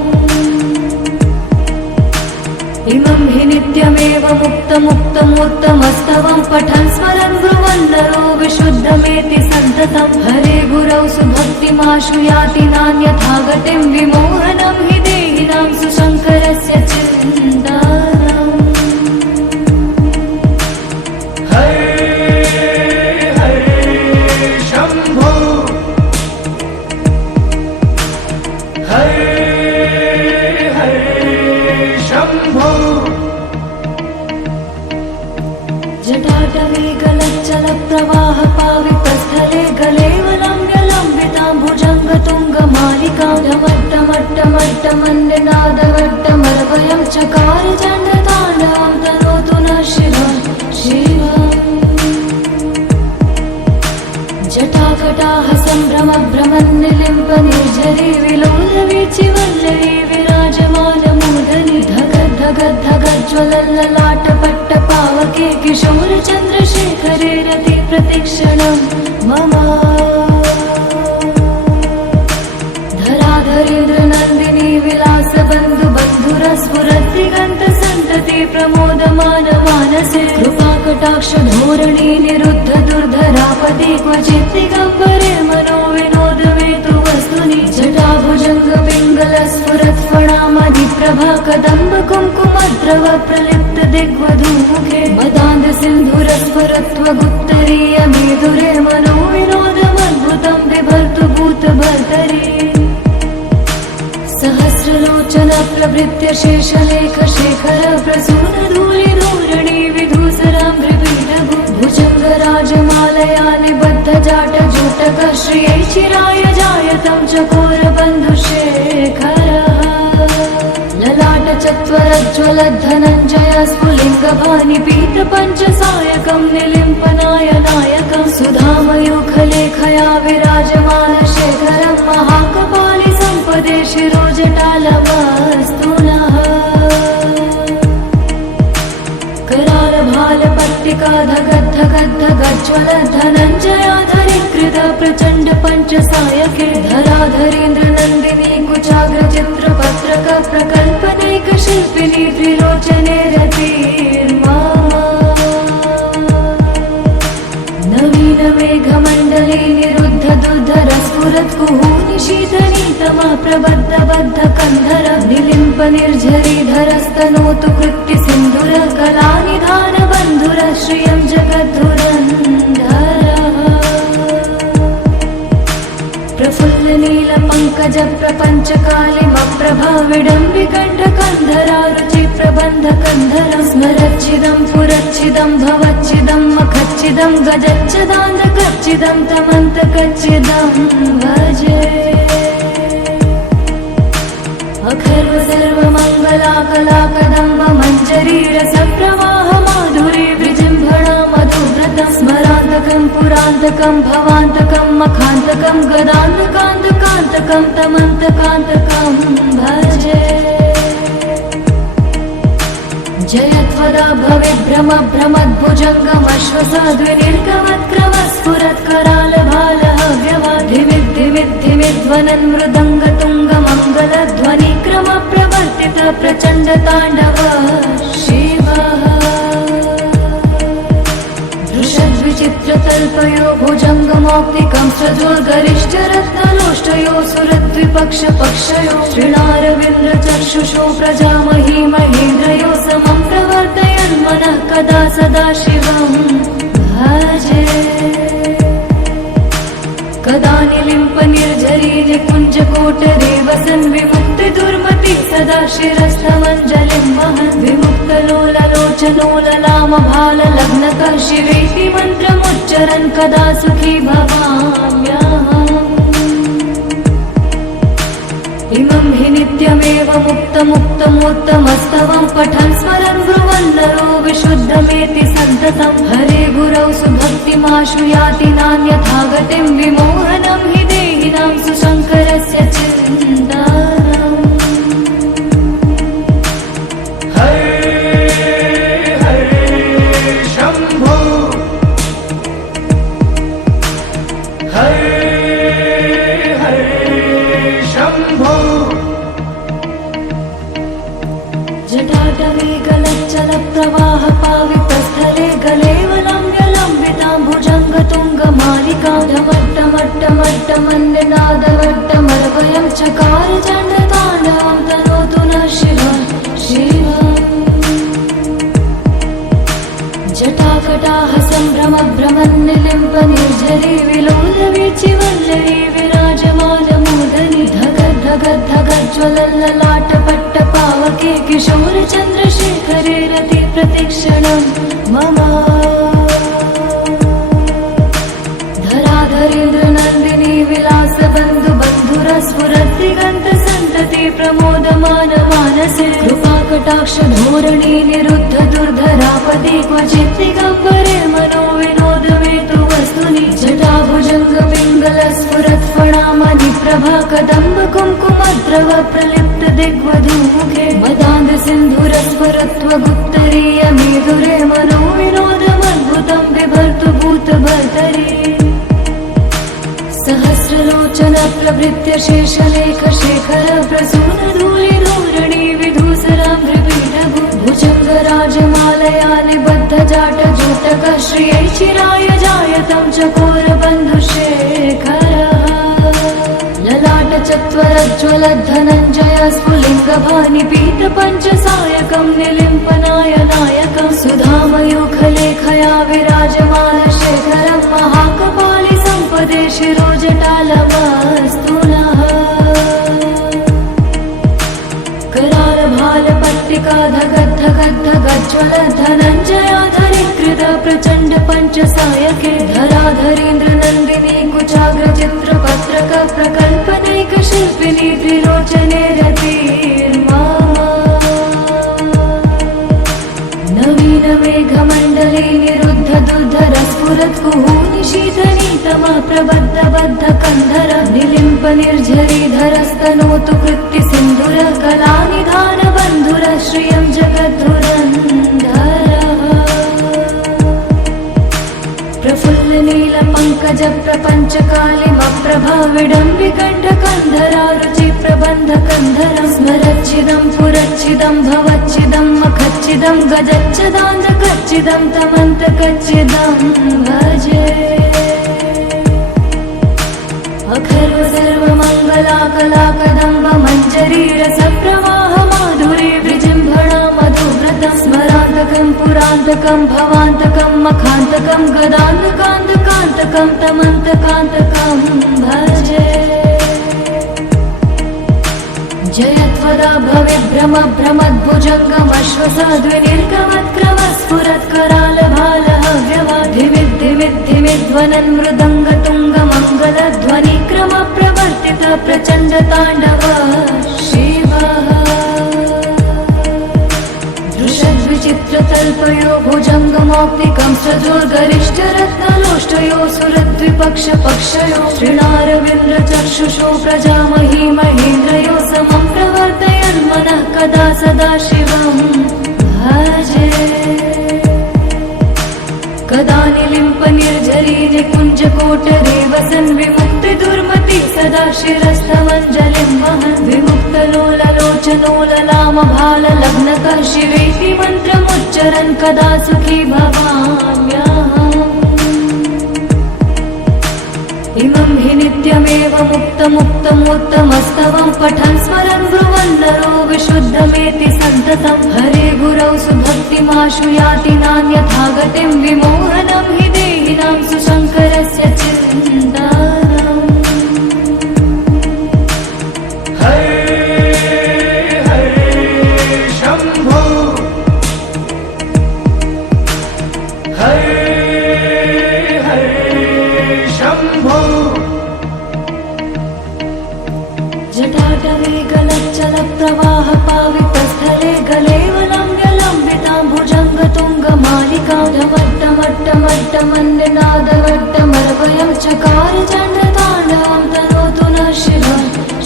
इमं हि नित्यमेव मुक्तमुत्तमोत्तमस्तवं पठन् स्मरन् ब्रुवन् नरो विशुद्धमेति सन्ततं हरे गुरौ सुभक्तिमाशु याति नान्यथा गतिं विमोहनं हि देहि देहिनां सुशङ्करस्य चिन्तानम् शम्भो शम्भो जटाटवी गलच्चल प्रवाह पावितस्थले गलेवलम्ब्य लम्बिताम्बुजङ्गतुङ्गमालिकां ढमट्टमट्टमट्टमन्निनादवट्टमर्वयं चकार चण्डताण्डवं तनोतु नः शिवं शिवम् जटाकटाः सम्भ्रमभ्रमन्निलिम्प निर्झरी विलोलवीचिवल्लरी विराजमानमूर्धनि धगद्धगद्धगज्ज्वलल्ललाटपट्टपावके किशोरचन्द्रशेखरे रति प्रतिक्षणं मम धराधरेन्द्रनन्दिनी विलासबन्धु बन्धुरस्फुरद्दिगन्तसन्तति प्रमोदमान मानसे कृपाकटाक्ष धोरणी निरुद्ध दुर्धरापदि क्वचित् दिगम्बरे मनो विनोदमेतु वस्तुनि जटाभुजङ्ग पिङ्गलस्फुरत्फणामधिप्रभा कदम्ब कुङ्कुमद्रव प्रलिप्त दिग्वधूमुखे मदान्ध सिन्धुरस्फुरत्वगुप्तरीय मेधुरे मनो विनोदमद्भुतं बिभर्तु भूतभर्तरि सहस्रलोचन प्रभृत्य शेषलेख शेखर प्रसून धूलि धूरणि विधूसराम्भ्रिपीठभु भुजङ्गराजमालया निबद्ध जाट जूटक श्रियै चिराय जायतं चकोर बन्धुशेखरः ललाट चत्वरज्ज्वलद्धनञ्जय स्फुलिङ्गभानि पीत पञ्चसायकं निलिम्पनाय नायकं सुधामयूखलेखया विराजमान शेखरं महाकपालि सम्पदे शिरोजटालवस्तुनः करालभालपट्टिका धगद्धगद्धगज्ज्वल धनञ्जयाधरीकृत प्रचण्ड पञ्चसायके धराधरेन्द्रनन्दिनी कुचाग्रचित्रपत्रक प्रकल्पनैक शिल्पिनी त्रिलोचने रतिर्मा नवीन मेघमण्डले निरुद्ध दुर्धर स्फुरत् कुहूनि शीतनीतमा प्रबद्ध बद्ध कन्धर निलिम्प निर्झरीधरस्तनोतु कृत्ति सिन्धुर कलानिधान बन्धुर श्रियं जगद्धुरन्धरः प्रफुल्ल नील पङ्कज प्रपञ्च कालिमप्रभा विडम्बिकण्ठ कन्धरा रुचि प्रबन्ध कन्धर स्मरच्चिदं पुरच्चिदं भवच्चिदं मखच्चिदं गजच्चिदान्धकच्चिदं तमन्तकच्चिदं भजे अखर्व सर्वमङ्गलाकलाकदम्ब मञ्जरी रसप्रवाह माधुरी विजृम्भणा मधुव्रतं स्मरान्तकं पुरान्तकं भवान्तकं मखान्तकं गदान्तकान्तकान्तकं तमन्तकान्तकं भजे जयत्वदा भविभ्रम भ्रमद्भुजङ्गमश्वसाद्विनिर्गमत्करालभालहव्यवाधिमिद्धिमिद्धिमिध्वनन् मृदङ्गतुङ्गमङ्गलध्वनिक्रम प्रवर्तित प्रचण्ड ताण्डव शिवः दृशद्विचित्रतल्पयो भुजङ्गमौक्तिकं सजोर्गरिष्ठरत्नलोष्टयो सुरद्विपक्षपक्षयो श्रीणारविन्द्रचक्षुषो प्रजामही महेन्द्रयो समं प्रवर्तयन् मनः कदा सदा शिवं भजे कदा निलिम्प निर्झरी निकुञ्जकोटरे वसन् विमुक्ति दुर्मति सदा शिरस्थमञ्जलिं वहन् विमुक्तलोललोचनोललामभाललग्नतः शिवेति मन्त्रमुच्चरन् कदा सुखी भवाम्यहम् इमं हि नित्यमेव मुक्तमुत्तमोत्तमस्तवं पठन् स्मरन् ब्रुवन् नरो विशुद्धमेति सन्ततं हरे गुरौ सुभक्तिमाशु याति नान्यथा गतिं विमोहनं हि देहिनां सुशङ्करस्य चिन्तानम् शम्भो शम्भो जटाटवी गलच्चल प्रवाह पावितस्थले गलेवलम्ब्य लम्बिताम्बुजङ्गतुङ्गमालिकां ढमट्टमट्टमट्टमन्निनादवट्टमर्वयं चकार चण्डताण्डवं तनोतु नः नः शिवा शिवा जटाकटाह सम्भ्रम भ्रमन्निलिम्प निर्झरी विलोलवीचि वल्लरी विराजमानमोदनि धग धग धग ज्वलल्ललाटपट्ट पावके किशोर चन्द्रशेखरे रति प्रतिक्षणं मम धराधरेन्द्र नन्दिनी विलास बन्धु बन्धुरस्फुरद्दिगन्त सन्तति प्रमोदमान मानसे कृपाकटाक्ष धोरणी निरुद्ध दुर्धरापदि क्वचित् दिगम्बरे मनो विनोद मेतु वस्तुनि जटाभुजङ्ग पिङ्गल स्फुरत् फणामणि प्रभा कदम्ब कुङ्कुमद्रव प्रलिप्त दिग्वधूमुखे मदान्ध सिन्धुरस्फुरत्व गुप्तरीय मेदुरे मनो विनोदमद्भुतं बिभर्तु भूतभर्तरि सहस्रलोचन प्रभृत्य शेषलेख शेखर प्रसून धूलि धूरणि विधूसरां भृपीडभु भुजङ्ग राजमालया निबद्ध जाट जोतक श्रियै चिराय जायतं चकोर बन्धुशेखर ललाट चत्वरज्ज्वलद्धनञ्जय स्फुलिङ्ग भानि पीत पञ्चसायकं निलिम्पनाय नायकं सुधामयूखलेखया विराजमान शेखरं महाकपालि सम्पदे शिरोजटालमस्तु नः कराल भाल पट्टिका धगद् धगद् धगज्ज्वल धनञ्जयाधरीकृत प्रचण्ड पञ्चसायके धराधरेन्द्र नन्दिनी कुचाग्र चित्रपत्रक प्रकल्पनैक शिल्पिनी त्रिलोचने रतिर्मा नवीन मेघमण्डले निरुद्ध दुर्धर स्फुरत् कुहूनि शीतनीतमा प्रबद्ध बद्ध कन्धर निलिम्प निर्झरीधरस्तनोतु कृत्ति सिन्धुर कलानिधान बन्धुर श्रियं जगद्धुरन्धर प्रफुल्ल नील पङ्कज प्रपञ्च कालिमप्रभा विडम्बिकण्ठ कन्धरा रुचि प्रबन्ध कन्धरं स्मरच्चिदं पुरच्चिदं भवच्चिदं मखच्चिदं गजच्चदान्धकच्चिदं तमन्तकच्चिदं भजे अखर्व सर्वमङ्गला कला कदम्ब मञ्जरी रसप्रवाह माधुरी विजृम्भणा मधुव्रतं स्मरान्तकं पुरान्तकं भवान्तकं मखान्तकं गदान्तकान्तकान्तकं तमन्तकान्तकं भजे जयत्वदा भविभ्रम भ्रमद्भुजङ्गमश्वसाद्विनिर्गमत्क्रम स्फुरत्कराल भाल हव्यवाधिमिद्धिमिद्धिमिध्वनन् मृदङ्ग तुङ्ग मङ्गल ध्वनिक्रम प्रवर्तित प्रचण्ड ताण्डव शिवः दृशद्विचित्रतल्पयो भुजङ्गमौक्तिकं सजोर्गरिष्ठ रत्नलोष्टयो सुरद्विपक्ष पक्षयो श्रीणारविन्द्र चक्षुषो प्रजामही महेन्द्रयो समं प्रवर्तयन् मनः कदा सदा शिवं भजे कदा निलिम्प निर्झरी निकुञ्जकोटरे वसन् विमुक्ति दुर्मति सदा शिरस्थमञ्जलिं वहन् विमुक्तलोललोचनोललाम भाल लग्नकः शिवेति मन्त्रमुच्चरन् कदा सुखी भवाम्यहम् इमं हि नित्यमेव मुक्तमुत्तमोत्तमस्तवं पठन् स्मरन् ब्रुवन् नरो विशुद्धमेति सन्ततं हरे गुरौ सुभक्तिमाशु याति नान्यथा गतिं विमोहनं हि देहिनां सुशङ्करस्य चिन्तनम् हरे हरे शम्भो हरे हरे शम्भो जटाटवे गलच्चल प्रवाह पावितस्थले गलेवलम्ब्य लम्बितां भुजङ्ग तुङ्गमालिकां ढमट्टमट्टमट्टमन्निनादवट्टमर्वयं चकार चण्डताण्डवं तनोतु नः शिवा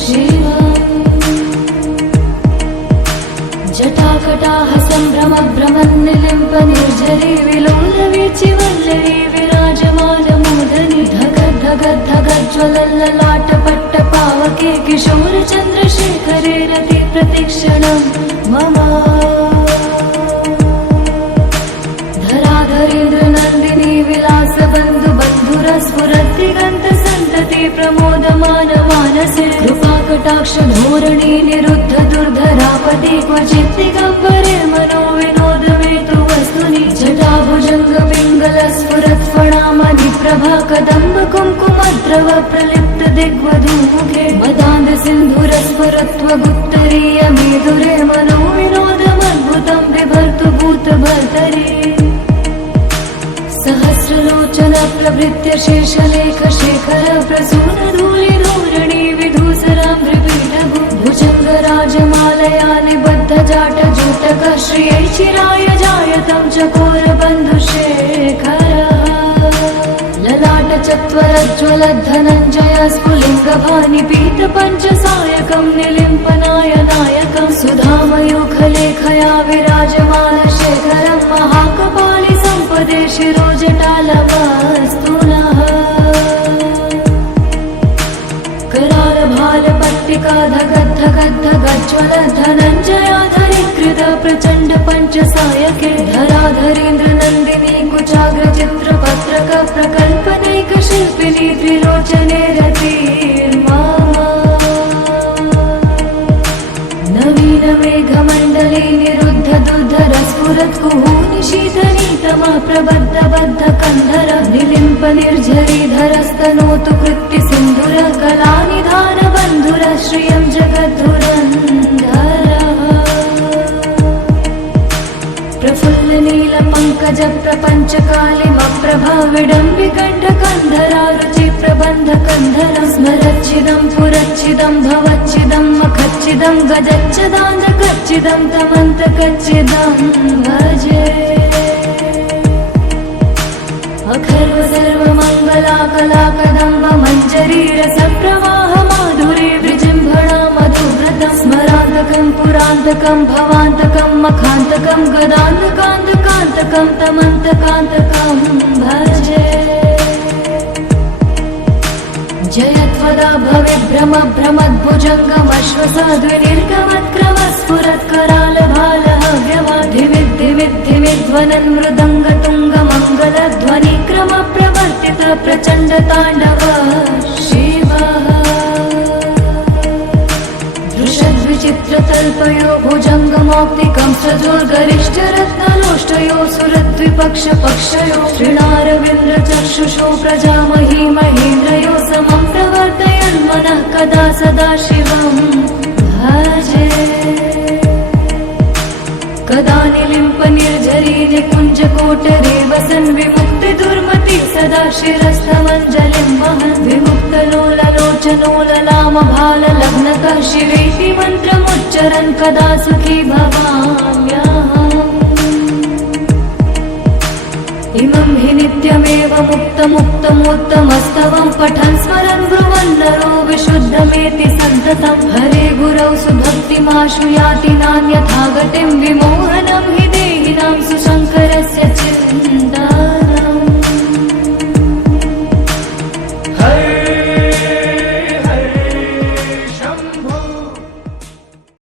शिवा जटाकटाह सम्भ्रम भ्रमन्निलिम्प निर्झरी विलोलवीचि वल्लरी विराजमानमोदनि धग धग धग ज्वलल्ललाटपट्ट पावके किशोर चन्द्रशेखरे रति प्रतिक्षणं मम धराधरेन्द्र नन्दिनी विलास बन्धु बन्धुरस्फुरद्दिगन्त सन्तति प्रमोदमान मानसे कृपाकटाक्ष धोरणी निरुद्ध दुर्धराप प्रजापति क्वचित् दिगम्बरे मनोविनोदमेतु वस्तुनि जटाभुजङ्गपिङ्गलस्फुरत्फणामणिप्रभा कदम्ब कुङ्कुमद्रव प्रलिप्त दिग्वधूमुखे मदान्ध सिन्धुरस्फुरत्वगुप्तरीय मेधुरे मनोविनोदमद्भुतं बिभर्तु भूतभर्तरि सहस्रलोचन प्रभृत्य शेषलेख शेखर प्रसून धूलि धूरणि विधूसराम्भृपीठभु भुजङ्गराजमालया निबद्ध जाट जूटक श्रियै चिराय जायतं चकोर बन्धुशेखरः ललाट चत्वरज्ज्वल धनञ्जय स्फुलिङ्गभानि पीत पञ्चसायकं निलिम्पनाय नायकं सुधामयूखलेखया विराजमान शेखरं महाकपालि सम्पदे शिरोजटालवस्तुनः करालभालपट्टिका धगद्धगद्धगज्ज्वल धनञ्जयाधरीकृत प्रचण्ड पञ्चसायके धराधरेन्द्र नन्दिनी कुचाग्रचित्रपत्रक प्रकल्पनैक शिल्पिनी त्रिलोचने रतिर्मा नवीन मेघमण्डले निरुद्ध दुर्धर स्फुरत् कुहूनि शीतनीतमा प्रबद्ध बद्ध कन्धर निलिम्प निर्झरीधरस्तनोतु कृत्ति सिन्धुर कलानिधान बन्धुर श्रियं जगद्धुरन्धरः प्रफुल्ल नील पङ्कज प्रपञ्च कालिमप्रभा विडम्बिकण्ठ कन्धरा रुचि प्रबन्ध कन्धरं स्मरच्छिदं पुरच्छिदं भवच्छिदं मखच्छिदं गजच्छदान्धकच्छिदं तमन्तकच्छिदं भजे अखर्व सर्वमङ्गलाकलाकदम्ब मञ्जरी रसप्रवाह माधुरी विजृम्भणा मधुव्रतं स्मरान्तकं पुरान्तकं भवान्तकं मखान्तकं गदान्तकान्तकान्तकं तमन्तकान्तकं भजे जयत्वदा भविभ्रम भ्रमद्भुजङ्गमश्वसाद्विनिर्गमत्करालभालहव्यवाधिमिद्धिमिद्धिमिध्वनन् मृदङ्गतुङ्गमङ्गलध्वनिक्रम प्रवर्तित प्रचण्ड ताण्डव शिवः दृशद्विचित्रतल्पयो भुजङ्गमौक्तिकं सजोर्गरिष्ठरत्नलोष्टयो सुरद्विपक्षपक्षयो श्रीणारविन्द्रचक्षुषो प्रजामही महेन्द्रयो समं प्रवर्तयन् मनः कदा सदा शिवं भजे कदा निलिम्प निर्झरी निकुञ्जकोटरे वसन् विमुक्ति दुर्मति सदा शिरस्थमञ्जलिं वहन् विमुक्तलोललोचनोललामभाललग्नतः शिवेति मन्त्रमुच्चरन् कदा सुखी भवाम्यहम् इमं हि नित्यमेव मुक्तमुत्तमोत्तमस्तवं पठन् स्मरन् ब्रुवन् नरो विशुद्धमेति सन्ततं हरे गुरौ सुभक्तिमाशु याति नान्यथा गतिं विमोहनं हि देहिनां सुशङ्करस्य चिन्ता